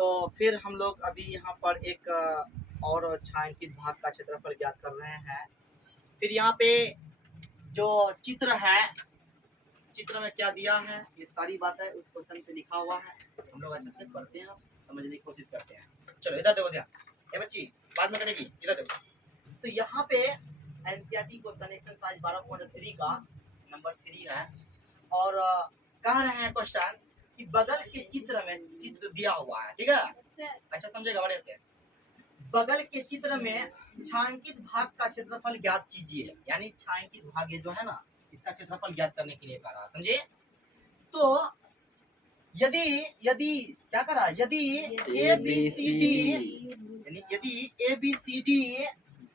तो फिर हम लोग अभी यहाँ पर एक और छायांकित भाग का क्षेत्रफल ज्ञात कर रहे हैं। फिर यहाँ पे जो चित्र है, चित्र में क्या दिया है ये सारी बात है उस क्वेश्चन पे लिखा हुआ है। हम लोग अच्छे से पढ़ते हैं, समझने की कोशिश करते हैं। चलो इधर देखो ध्यान, ये बच्ची बाद में करेगी, इधर देखो। तो यहाँ पे एनसीईआरटी क्वेश्चन एक्सरसाइज 12.3 का नंबर 3 है और कह रहे हैं क्वेश्चन कि बगल के चित्र में चित्र दिया हुआ है, ठीक है, अच्छा समझेगा बड़े से। बगल के चित्र में छायांकित भाग का क्षेत्रफल ज्ञात कीजिए, यानी छायांकित भाग ये जो है ना इसका क्षेत्रफल ज्ञात करने के लिए कह रहा है, समझे। तो यदि क्या करा, यदि ए बी सी डी यानी यदि ए बी सी डी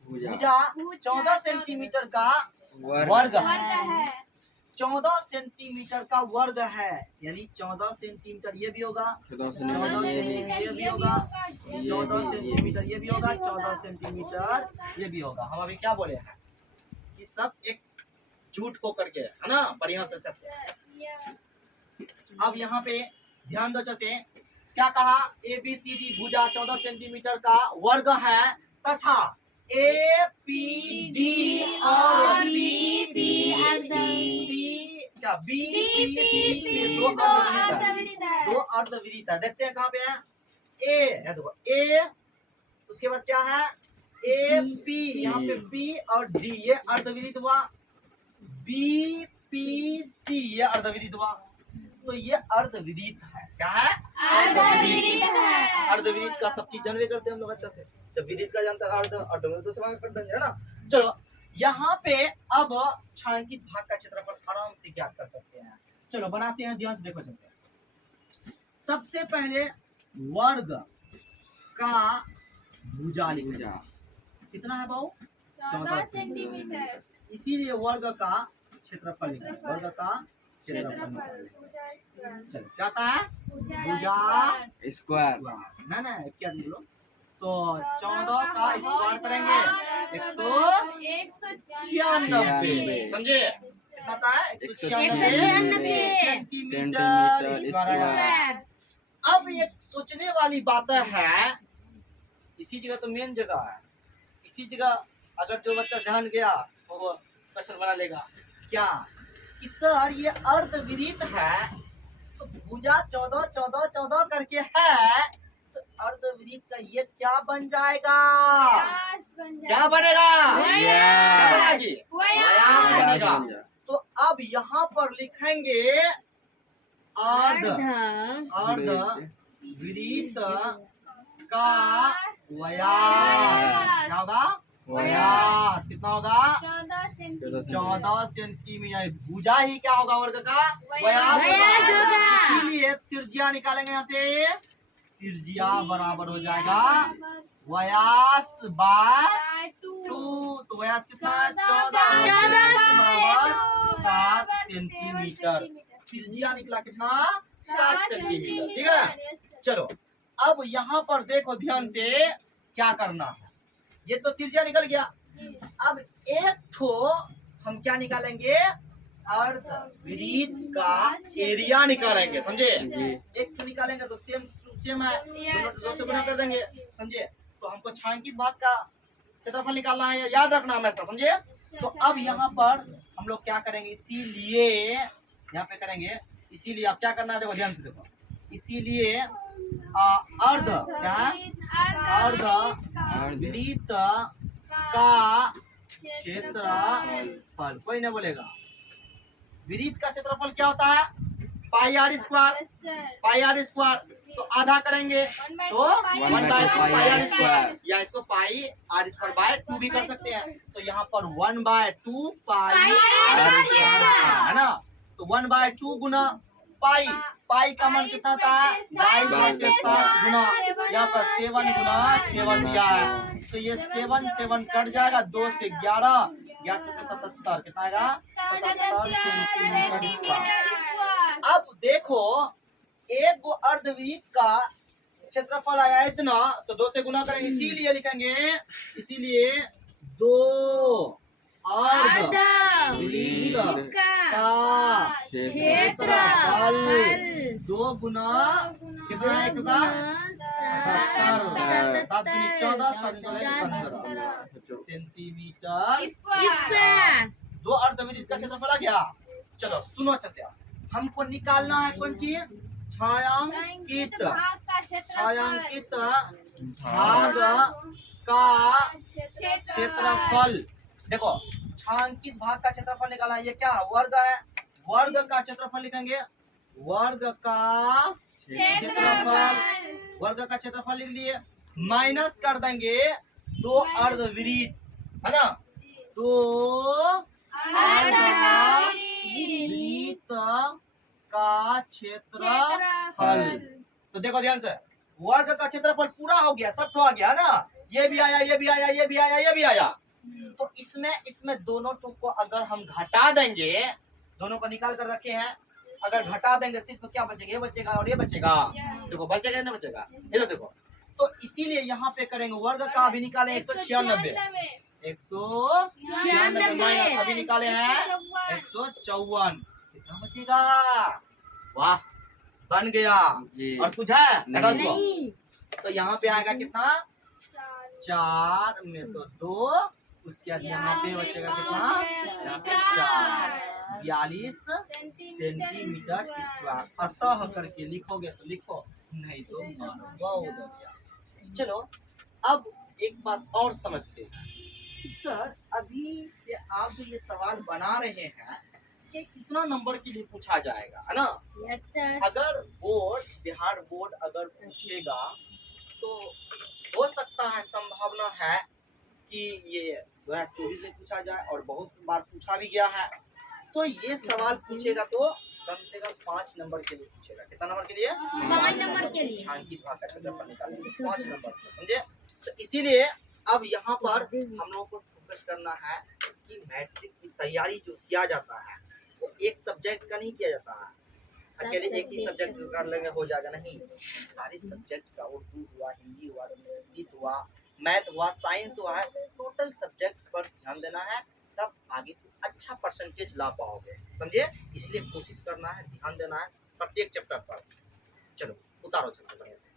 भुजा 14 सेंटीमीटर का वर्ग है, 14 सेंटीमीटर का वर्ग है, यानी 14 सेंटीमीटर ये भी होगा, 14 सेंटीमीटर ये भी होगा, 14 सेंटीमीटर ये भी होगा, 14 सेंटीमीटर ये भी होगा। हम अभी क्या बोले हैं कि सब एक झूठ को करके है ना, बढ़िया से। अब यहाँ पे ध्यान दो, जैसे क्या कहा, ए बी सी डी भुजा 14 सेंटीमीटर का वर्ग है तथा ए पी डी और बी पी क्या बी पी सी से दो अर्धविरीत है। देखते हैं कहाँ पे है, ए है, देखो ए, उसके बाद क्या है ए पी, यहाँ पे बी और डी ये अर्धविरीत हुआ, बी पी सी ये अर्धविरीत हुआ। तो ये अर्धविरीत है, क्या है, अर्धविरीत है। अर्धविरीत का सब चीज जानवे करते हैं हम लोग अच्छा से, जब विदित का जानता है अर्धविरीत तो सब कर देंगे, है ना। चलो यहाँ पे अब छायांकित भाग का क्षेत्रफल आराम से ज्ञात कर सकते हैं। चलो बनाते हैं, ध्यान से देखो। चलते सबसे पहले वर्ग का भुजा लिखा, कितना है बाबू, 14 सेंटीमीटर, इसीलिए वर्ग का क्षेत्रफल लिखा, वर्ग का क्षेत्रफल। चलो क्या था, भुजा स्क्वायर ना क्या बोलो, तो 14 का स्क्वायर करेंगे 196, समझे, कितना था 196 सेंटीमीटर स्क्वायर। अब एक सोचने वाली बात है, इसी जगह तो मेन जगह है, इसी जगह अगर जो बच्चा जान गया तो वो क्वेश्चन बना लेगा क्या कि सर ये अर्धविरीत है, तो भुजा 14 14 14 करके है, तो अर्धविरीत का ये क्या बन जाएगा, क्या बनेगा, क्या बनेगा जी, व्यास बनेगा। तो अब यहाँ पर लिखेंगे अर्धविरीत का व्यास, क्या होगा, व्यास कितना होगा, 14 सेंटीमीटर। भुजा ही क्या होगा, वर्ग का व्यास होगा। इसीलिए त्रिज्या निकालेंगे यहाँ से, त्रिज्या बराबर हो जाएगा व्यास बाय 2। तो व्यास कितना है, 14 बराबर 7 सेंटीमीटर। त्रिज्या निकला कितना, 7 सेंटीमीटर, ठीक है। चलो अब यहाँ पर देखो ध्यान से क्या करना है, ये तो त्रिज्या निकल गया। अब एक ठो हम क्या निकालेंगे, अर्धविरीत का एरिया निकालेंगे, समझे। एक ठो निकालेंगे तो सेम है, दो से गुना कर देंगे, समझे। तो हमको छायांकित भाग का क्षेत्रफल निकालना है, याद रखना हमेशा, समझे। तो अब यहाँ पर हम लोग क्या करेंगे, इसीलिए यहाँ पे करेंगे, इसीलिए आप क्या करना है, देखो ध्यान से देखो, इसीलिए अर्ध क्या, अर्धविरीत का क्षेत्रफल, कोई नहीं बोलेगा, विरीत का क्षेत्रफल क्या होता है, pi r square, pi r square. तो आधा करेंगे तो 1/2 पाई आर स्क्वायर, या इसको पाई आर स्क्वायर बाय 2 भी कर सकते हैं। तो यहाँ पर 1/2 पाई आर स्क्वायर है ना, तो 1/2 गुना पाई, पाई का मान कितना था, 22/7 गुना, यहाँ पर 7 गुना 7 दिया है, तो ये 7 कट जाएगा, 2 से 11, 11 से 77, कितना आएगा 77 सेंटीमीटर स्क्वायर। अब देखो एक गो अर्धविरीत का क्षेत्रफल आया इतना, तो 2 से गुना करेंगे, इसीलिए लिखेंगे, इसीलिए 2 अर्धविरीत का क्षेत्रफल 2 गुना कितना है, 70 7 दूनी 14 7 दूनी 15 सेंटीमीटर स्क्वायर। दो अर्धवृत्त का क्षेत्रफल आ गया। चलो सुनो अच्छे से, हमको निकालना है कौन चीज, छायांकित छायांकित भाग का क्षेत्रफल। देखो छायांकित भाग का क्षेत्रफल निकालना है, ये क्या वर्ग है, वर्ग का क्षेत्रफल लिखेंगे, वर्ग का क्षेत्रफल, वर्ग का क्षेत्रफल लिख लिए, माइनस कर देंगे दो अर्धवृत्त, है ना, दो अर्धवृत्त का क्षेत्रफल। तो देखो ध्यान से, वर्ग का क्षेत्रफल पूरा हो गया, सब तो आ गया ना, ये भी आया, ये भी आया, ये भी आया, ये भी आया। तो इसमें दोनों टूक को अगर हम घटा देंगे, दोनों को निकाल कर रखे हैं, अगर घटा देंगे सिर्फ क्या बचेगा, ये बचेगा और ये बचेगा। देखो बचेगा ना बचेगा, ये तो देखो। तो इसीलिए यहाँ पे करेंगे, वर्ग का भी निकाले 196, 196 माइनस अभी निकाले हैं 154, कितना बचेगा, वाह बन गया। और कुछ है घटा दो, तो यहाँ पे आएगा कितना, 4 में तो 2, उसके बाद यहाँ पे बचेगा कितना, 42 सेंटीमीटर स्क्वायर। अतः करके लिखोगे तो लिखो, नहीं तो मानो। चलो अब एक बात और समझते हैं सर, अभी से आप जो ये सवाल बना रहे हैं कि कितना नंबर के लिए पूछा जाएगा, है ना। Yes sir. अगर बोर्ड, बिहार बोर्ड अगर पूछेगा तो हो सकता है, संभावना है कि ये 2024 में पूछा जाए, और बहुत बार पूछा भी गया है। तो ये सवाल पूछेगा तो कम से कम 5 नंबर के लिए पूछेगा। कितना नंबर के लिए, 5 नंबर के लिए। छायांकित भाग का क्षेत्रफल निकालेंगे 5 नंबर, समझे। तो इसीलिए अब यहाँ पर हम लोगों को फोकस करना है कि मैट्रिक की तैयारी जो किया जाता है वो एक सब्जेक्ट का नहीं किया जाता है, अकेले एक ही सब्जेक्ट कर लेंगे हो जाएगा, नहीं। सारे सब्जेक्ट का, उर्दू हुआ, हिंदी हुआ, संस्कृत हुआ, मैथ हुआ, साइंस हुआ है, टोटल सब्जेक्ट पर ध्यान देना है, तब आगे तो अच्छा परसेंटेज ला पाओगे, समझे। इसलिए कोशिश करना है, ध्यान देना है प्रत्येक चैप्टर पर। चलो उतारो चलते बढ़िया से।